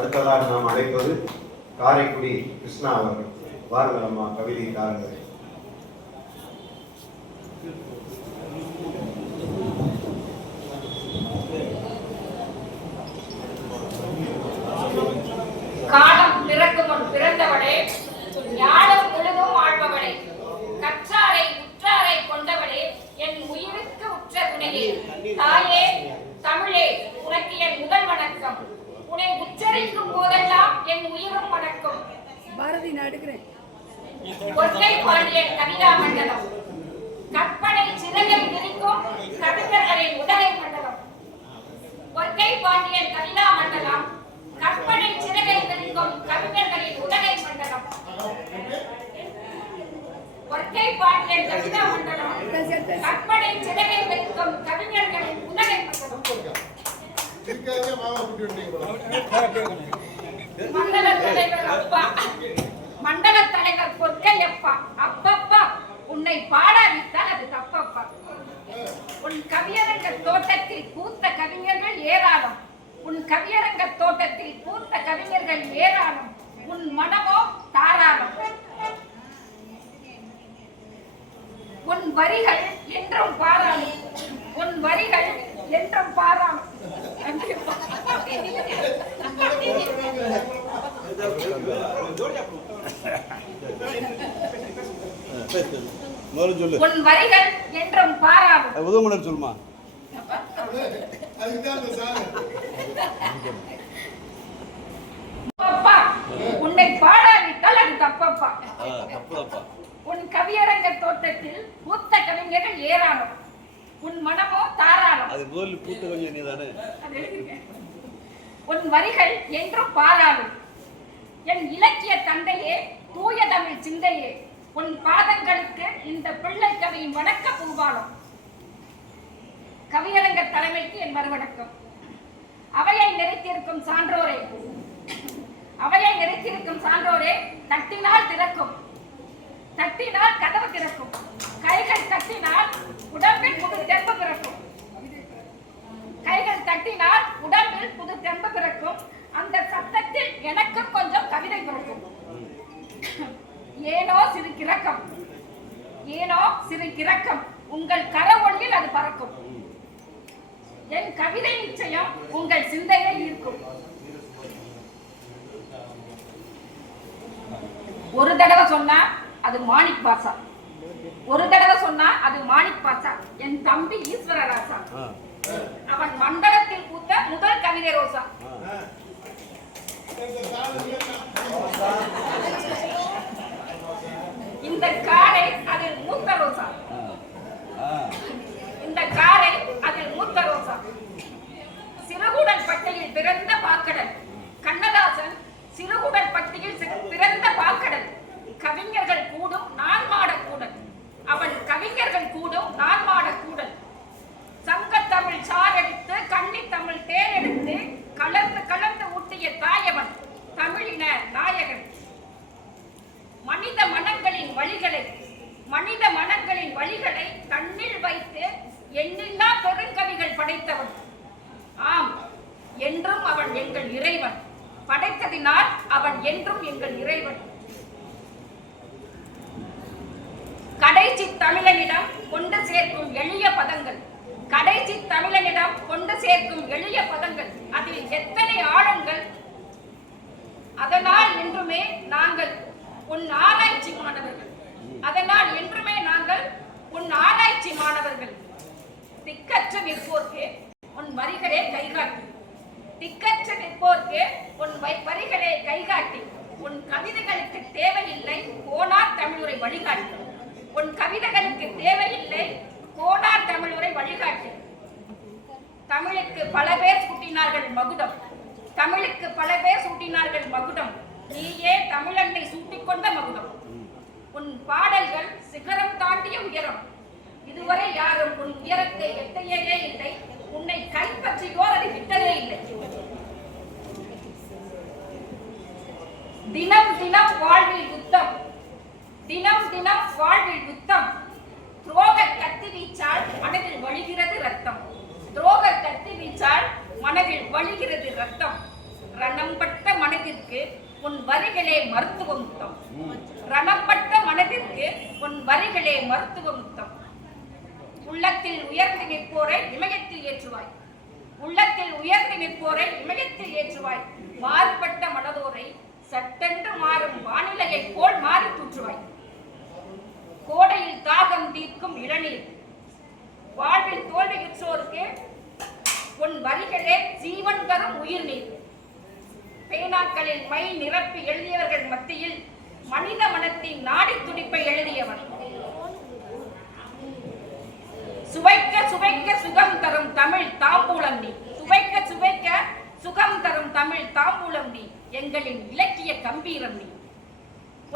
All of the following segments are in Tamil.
அடுத்ததாக நாம் அழைப்பது காரைக்குடி கிருஷ்ணா அவர்கள். வாருங்கள் அம்மா, கவிதை தாருங்கள். காலம் பிறக்கும் முன் பிறந்தவளே, ஞானம் முழுதும் ஆழ்பவளே, கற்றாரை உற்றாரை கொண்டவளே, என் உயிருக்கு உற்ற துணையே, தாயே தமிழே, உனக்கு என் முதல் வணக்கம். உன்னை உச்சரிக்கும் போதெல்லாம் என் உயிரும் வணக்கம். பாரதி நடுகிறேன். ஒற்றை பாண்டியன் கவிதா மண்டலம், கற்பனை சிறகை விரிக்கும் கவிஞர்களின் உதகை மண்டலம். ஒற்றை பாண்டியன் கவிதா மண்டலம், கற்பனை சிறகை விரிக்கும் கவிஞர்களின் உதகை மண்டலம். ஒற்றை பாண்டியன் கவிதா மண்டலம், கற்பனை சிறகை விரிக்கும் கவிஞர்களின் உதகை மண்டலம். மண்டல தலைவர் அப்பா, மண்டல தலைவர் பொற்கையப்பா, அப்பப்பா உன்னை பாடாவிட்டால் அது தப்பப்பா. உன் கவியரங்க தோட்டத்தில் பூத்த கவிஞர்கள் ஏராளம், உன் கவியரங்க தோட்டத்தில் பூத்த கவிஞர்கள் ஏராளம், உன் மனமோ தாராளம். உன் வரிகள் என்றும் பாராளும், உன் வரிகள் என்றும் பாராளும். உன் வரிகள் என்றும் பாராளும். உதவுமலர் சொல்லுமா. உன்னை பாடாவிட்டால் அது தப்பப்பா. உன் கவியரங்க தோட்டத்தில் பூத்த கவிஞர்கள் ஏராளம், உன் மனமோ தாராளம். அது முதல்ல பூத்த கவிஞர் நீதானே. உன் வரிகள் என்றும் பாராளும். என் இலக்கிய தந்தையே, தூய தமிழ் சிந்தையே, உன் பாதங்களுக்கு இந்த பிள்ளை கவியின் வணக்க பூபாலம். கவியரங்க தலைமைக்கு என் மறுவணக்கம். அவையை நிறைத்திருக்கும் சான்றோரே, அவையை நிறைத்திருக்கும் சான்றோரே, தட்டினால் திறக்கும், தட்டினால் கதவு திறக்கும், கைகள் தட்டினால் உடம்பில் புது தெம்பு பிறக்கும், கைகள் தட்டினால் உடம்பில் புது தெம்பு பிறக்கும். அந்த சத்தத்தில் எனக்கும் கொஞ்சம் கவிதை பிறக்கும். ஏனோ சிறு கிறக்கம், ஏனோ சிறு கிறக்கம், உங்கள் கரவொளியில் அது பறக்கும். என் கவிதை நிச்சயம் உங்கள் சிந்தையை ஈர்க்கும். ஒரு தடவை சொன்னா அது மாணிக் பாஷா, ஒரு தடவை சொன்னா அது மாணிக் பாஷா. என் தம்பி ஈஸ்வரராசா, அவன் மண்டலத்தில் பூத்த முதல் கவிதை ரோசா. இந்த காரை அதில் மூத்த ரோசா, இந்த காரை அதில் மூத்த ரோசா. சிறுகுடல் பட்டியில் பிறந்த பாக்கடல் கண்ணதாசன், சிறுகுடல் பட்டியில் பிறந்த பாக்கடல். கவிஞர்கள் கூடும் நான் மாட கூடல், அவன் கவிஞர்கள் கூடும் நான் மாட கூடல். சங்கத்தமிழ் சாரெடுத்து கன்னி தமிழ் தேரெடுத்து கலந்து கலந்து ஊட்டிய தாயவன் தமிழின நாயகன். மனித மனங்களின் வழிகளை, மனித மனங்களின் வழிகளை கண்ணில் வைத்து எண்ணில்லா பெருங்கவிகள் படைத்தவன். ஆம், என்றும் அவன் எங்கள் இறைவன். படைத்ததினால் அவன் என்றும் எங்கள் இறைவன். கடைசி தமிழனிடம் கொண்டு சேர்க்கும் எளிய பதங்கள், கடைசி தமிழனிடம் கொண்டு சேர்க்கும் எளிய பதங்கள், அதில் எத்தனை ஆழங்கள். அதனால் என்றுமே நாங்கள் உன் ஆராய்ச்சி மாணவர்கள், அதனால் என்றுமே நாங்கள் உன் ஆராய்ச்சி மாணவர்கள். திக்கற்று நிற்போர்க்கு உன் வரிகளே கைகாட்டி, திக்கற்று நிற்போர்க்கு உன் வரிகளே கைகாட்டி. உன் கவிதைகளுக்கு தேவையில்லை கோனார் தமிழுரை வழிகாட்டி, உன் கவிதைகளுக்கு தேவையில்லை கோனார் தமிழுரை வழிகாட்டி. தமிழுக்கு பல பேர் சூட்டினார்கள் மகுடம், தமிழுக்கு பல பேர் சூட்டினார்கள் மகுடம். நீயே தமிழன்னை சூட்டிக்கொண்ட மகுடம். உன் பாடல்கள் சிகரம் தாண்டிய உயரம். இதுவரை யாரும் உன் உயரத்தை எட்டையவே இல்லை, உன்னை கைப்பற்றியோ அதை விட்டதே இல்லை. தினம் தினம் வாழ்வில் யுத்தம், தினம் தினம் வாழ்வில் யுத்தம். துரோக கத்தி வீச்சால் மனதில் வழிகிறது ரத்தம், துரோக கத்தி வீச்சால் மனதில் வழிகிறது ரத்தம். ரணம் பட்ட உணர்வுக்கு உன் வரிகளே மருத்துவ முத்தம். ரணப்பட்ட மனதிற்கு உன் வரிகளே மருத்துவ முத்தம். உள்ளத்தில் உயர்ந்து நிற்போரை இமயத்தில் ஏற்றுவாய். உள்ளத்தில் உயர்ந்து நிற்போரை இமயத்தில் ஏற்றுவாய். மாறுபட்ட மனதோரை சட்டென்று மாறும் வானிலையை போல் மாறி தூற்றுவாய். கோடையில் தாகம் தீர்க்கும் இளநீர், வாழ்வில் தோல்வியுற்றோருக்கு உன் வரிகளே ஜீவன் தரும் உயிர் நீர். பேனாக்களில் மை நிரப்பி எழுதியவர்கள் மத்தியில் மனித மனத்தின் நாடி துடிப்பை எழுதியவன். சுவைக்க சுவைக்க சுகம் தரும் தமிழ் தாம்பூலம் நீ. சுவைக்க சுவைக்க சுகம் தரும் தமிழ் தாம்பூலம் நீ. எங்களின் இலக்கிய கம்பீரம் நீ.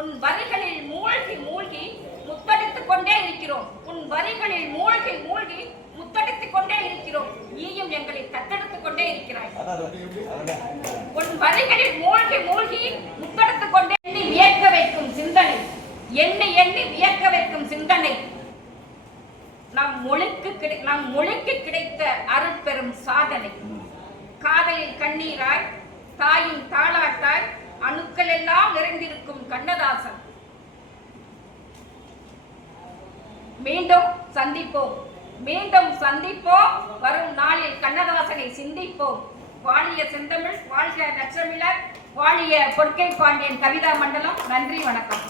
உன் வரிகளில் மூழ்கி மூழ்கி முத்தடித்துக் கொண்டே இருக்கிறோம். உன் வரிகளில் மூழ்கி மூழ்கி முத்தடித்துக் கொண்டே இருக்கிறோம். நீயும் எங்களை தத்தெடுத்துக் கொண்டே இருக்கிறாய். உன் வரிகளில் மூழ்கி மூழ்கி முத்தடித்துக் கொண்டே எண்ணி வியக்க வைக்கும் சிந்தனை, எண்ணி எண்ணி வியக்க வைக்கும் சிந்தனை. நம் மொழிக்கு கிடைத்த அருட்பெரும் சாதனை. காதலில் கண்ணீராய், தாயின் தாளாட்டாய், அணுக்கள் எல்லாம் நிறைந்திருக்கும் கண்ணதாசன். மீண்டும் சந்திப்போம், மீண்டும் சந்திப்போம். வரும் நாளில் கண்ணதாசனை சிந்திப்போம். வாழிய செந்தமிழ், வாழ்க நற்றமிழர், வாழிய பொற்கை பாண்டியன் கவிதா மண்டலம். நன்றி, வணக்கம்.